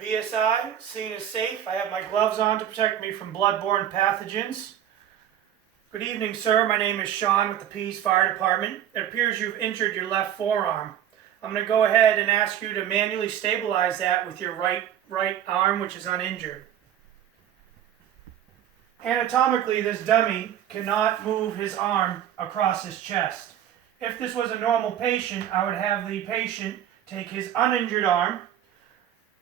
BSI, scene is safe. I have my gloves on to protect me from bloodborne pathogens. Good evening, sir. My name is Sean with the Pease Fire Department. It appears you've injured your left forearm. I'm going to go ahead and ask you to manually stabilize that with your right arm, which is uninjured. Anatomically, this dummy cannot move his arm across his chest. If this was a normal patient, I would have the patient take his uninjured arm,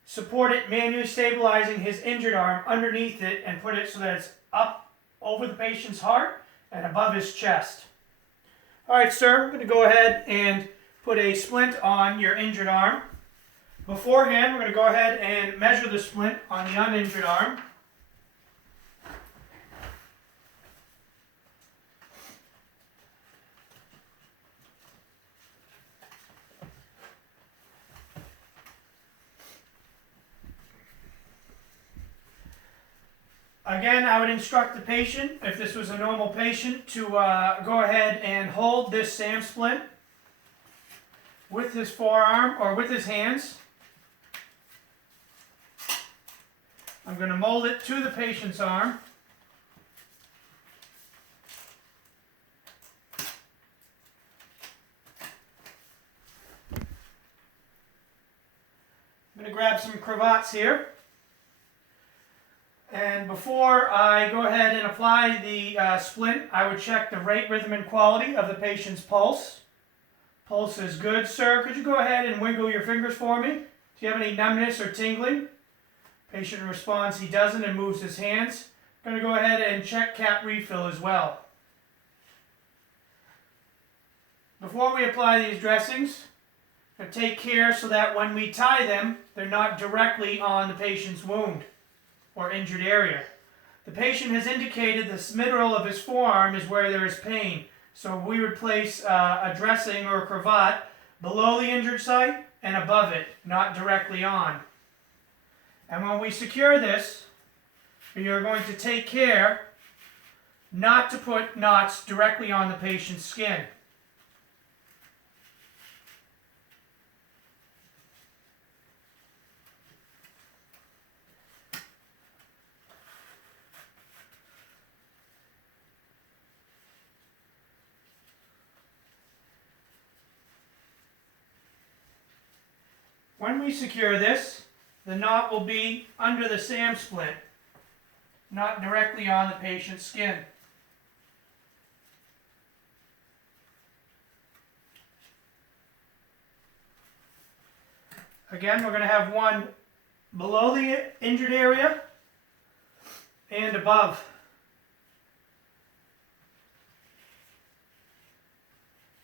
support it, manually stabilizing his injured arm underneath it, and put it so that it's up over the patient's heart and above his chest. Alright, sir, I'm going to go ahead and put a splint on your injured arm. Beforehand, we're going to go ahead and measure the splint on the uninjured arm. Again, I would instruct the patient, if this was a normal patient, to go ahead and hold this SAM splint with his forearm or with his hands. I'm going to mold it to the patient's arm. I'm going to grab some cravats here. And before I go ahead and apply the splint, I would check the rate, rhythm, and quality of the patient's pulse. Pulse is good, sir. Could you go ahead and wiggle your fingers for me? Do you have any numbness or tingling? Patient responds he doesn't and moves his hands. I'm going to go ahead and check cap refill as well. Before we apply these dressings, I'm going to take care so that when we tie them, they're not directly on the patient's wound or injured area. The patient has indicated the middle of his forearm is where there is pain. So we would place a dressing or a cravat below the injured site and above it, not directly on. And when we secure this, you're going to take care not to put knots directly on the patient's skin. When we secure this, the knot will be under the SAM splint, not directly on the patient's skin. Again, we're going to have one below the injured area and above.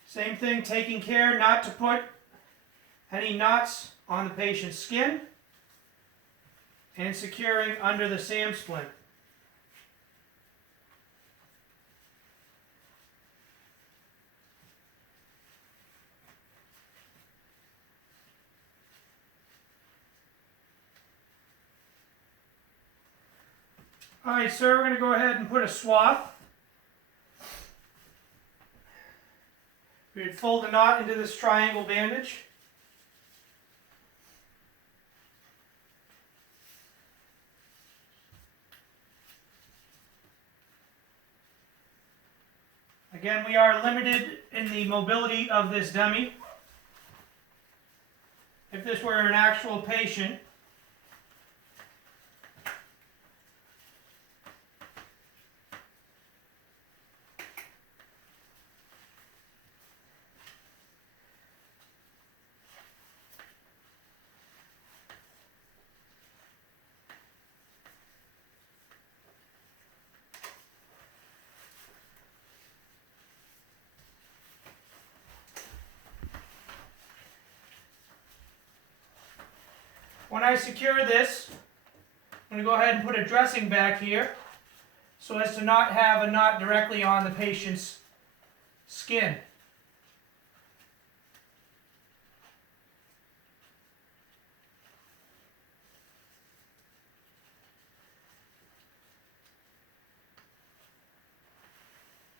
Same thing, taking care not to put any knots on the patient's skin and securing under the SAM splint. Alright, sir, we're going to go ahead and put a swath. We'd fold the knot into this triangle bandage. Again, we are limited in the mobility of this dummy. If this were an actual patient, when I secure this, I'm going to go ahead and put a dressing back here so as to not have a knot directly on the patient's skin.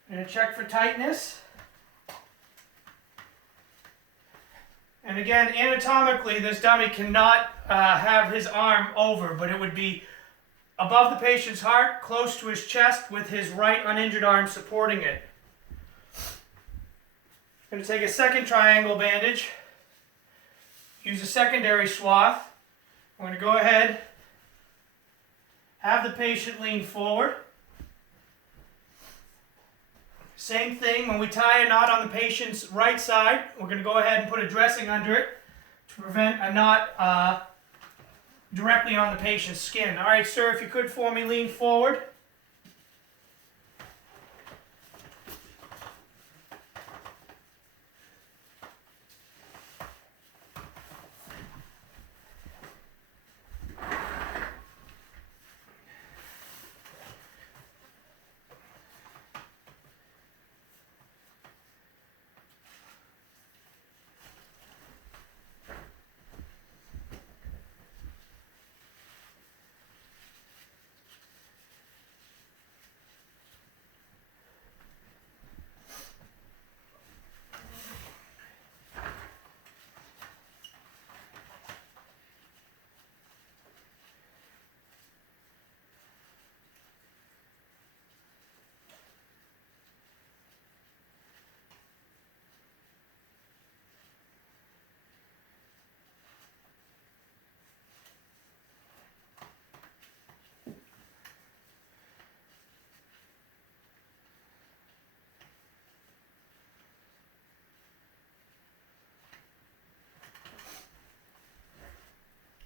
I'm going to check for tightness. And And again, anatomically, this dummy cannot have his arm over, but it would be above the patient's heart, close to his chest, with his right uninjured arm supporting it. I'm going to take a second triangle bandage, use a secondary swath. I'm going to go ahead, have the patient lean forward. Same thing, when we tie a knot on the patient's right side, we're going to go ahead and put a dressing under it to prevent a knot directly on the patient's skin. All right, sir, if you could for me, lean forward.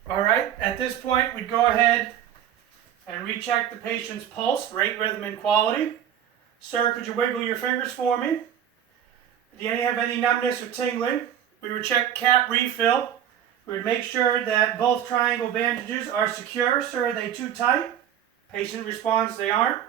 All right, at this point, we'd go ahead and recheck the patient's pulse, rate, rhythm, and quality. Sir, could you wiggle your fingers for me? Do you have any numbness or tingling? We would check cap refill. We would make sure that both triangle bandages are secure. Sir, are they too tight? Patient responds they aren't.